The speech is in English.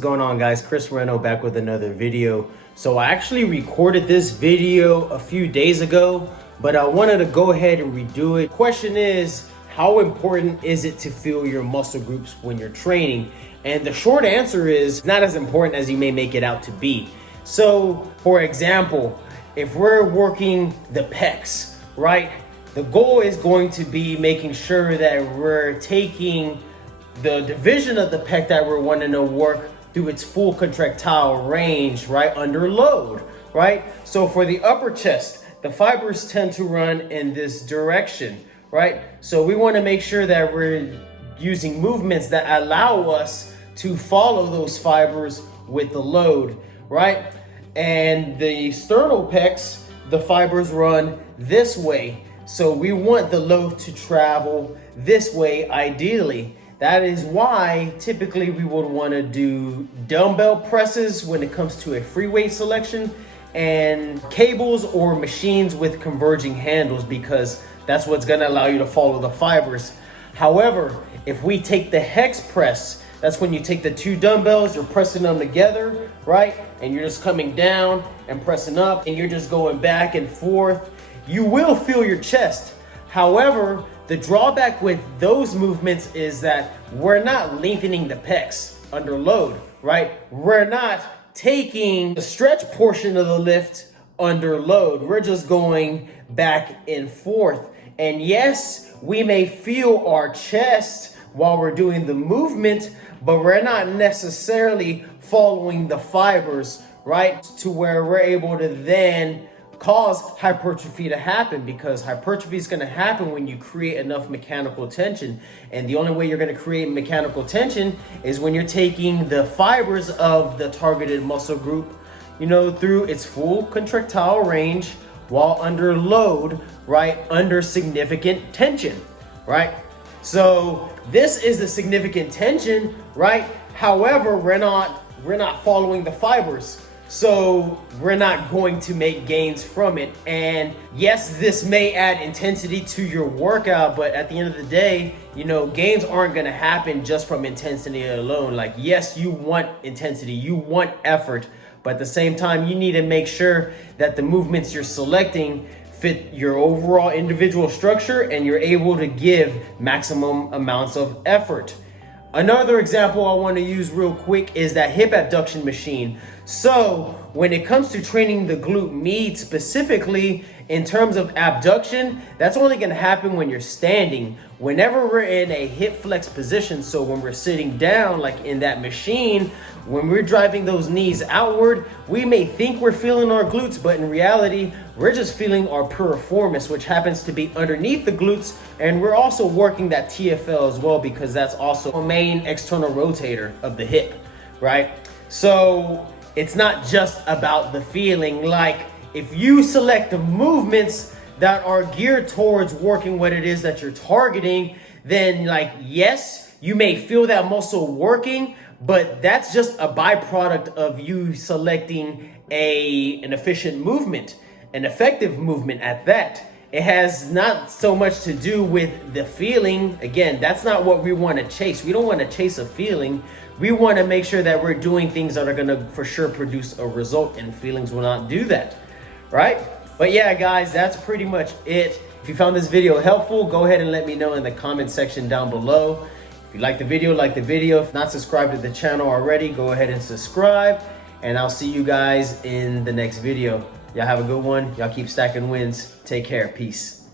What's going on, guys? Chris Moreno back with another video. So I actually recorded this video a few days ago, but I wanted to go ahead and redo it. Question is, how important is it to feel your muscle groups when you're training? And the short answer is not as important as you may make it out to be. So for example, if we're working the pecs, right? The goal is going to be making sure that we're taking the division of the pec that we're wanting to work through its full contractile range, right, under load, right? So for the upper chest, the fibers tend to run in this direction, right? So we want to make sure that we're using movements that allow us to follow those fibers with the load, right? And the sternal pecs, the fibers run this way. So we want the load to travel this way ideally. That is why typically we would want to do dumbbell presses when it comes to a free weight selection, and cables or machines with converging handles, because that's what's going to allow you to follow the fibers. However, if we take the hex press, that's when you take the two dumbbells, you're pressing them together, right? And you're just coming down and pressing up, and you're just going back and forth. You will feel your chest. However, the drawback with those movements is that we're not lengthening the pecs under load, right? We're not taking the stretch portion of the lift under load. We're just going back and forth. And yes, we may feel our chest while we're doing the movement, but we're not necessarily following the fibers, right? To where we're able to then cause hypertrophy to happen, because hypertrophy is going to happen when you create enough mechanical tension. And the only way you're going to create mechanical tension is when you're taking the fibers of the targeted muscle group, you know, through its full contractile range while under load, right? Under significant tension, right? So this is the significant tension, right? However, we're not following the fibers. So we're not going to make gains from it. And yes, this may add intensity to your workout, but at the end of the day, you know, gains aren't going to happen just from intensity alone. Like, yes, you want intensity, you want effort, but at the same time, you need to make sure that the movements you're selecting fit your overall individual structure and you're able to give maximum amounts of effort. Another example I want to use real quick is that hip abduction machine. So when it comes to training the glute med specifically in terms of abduction, that's only going to happen when you're standing. Whenever we're in a hip flex position, so when we're sitting down, like in that machine, when we're driving those knees outward, we may think we're feeling our glutes, but in reality, we're just feeling our piriformis, which happens to be underneath the glutes. And we're also working that TFL as well, because that's also a main external rotator of the hip, right? So it's not just about the feeling. Like, if you select the movements that are geared towards working what it is that you're targeting, then like, yes, you may feel that muscle working, but that's just a byproduct of you selecting an efficient movement, an effective movement at that. It has not so much to do with the feeling. Again, that's not what we want to chase. We don't want to chase a feeling. We want to make sure that we're doing things that are going to for sure produce a result, and feelings will not do that, right? But yeah, guys, that's pretty much it. If you found this video helpful, go ahead and let me know in the comment section down below. If you like the video, like the video. If not subscribed to the channel already, go ahead and subscribe. And I'll see you guys in the next video. Y'all have a good one. Y'all keep stacking wins. Take care. Peace.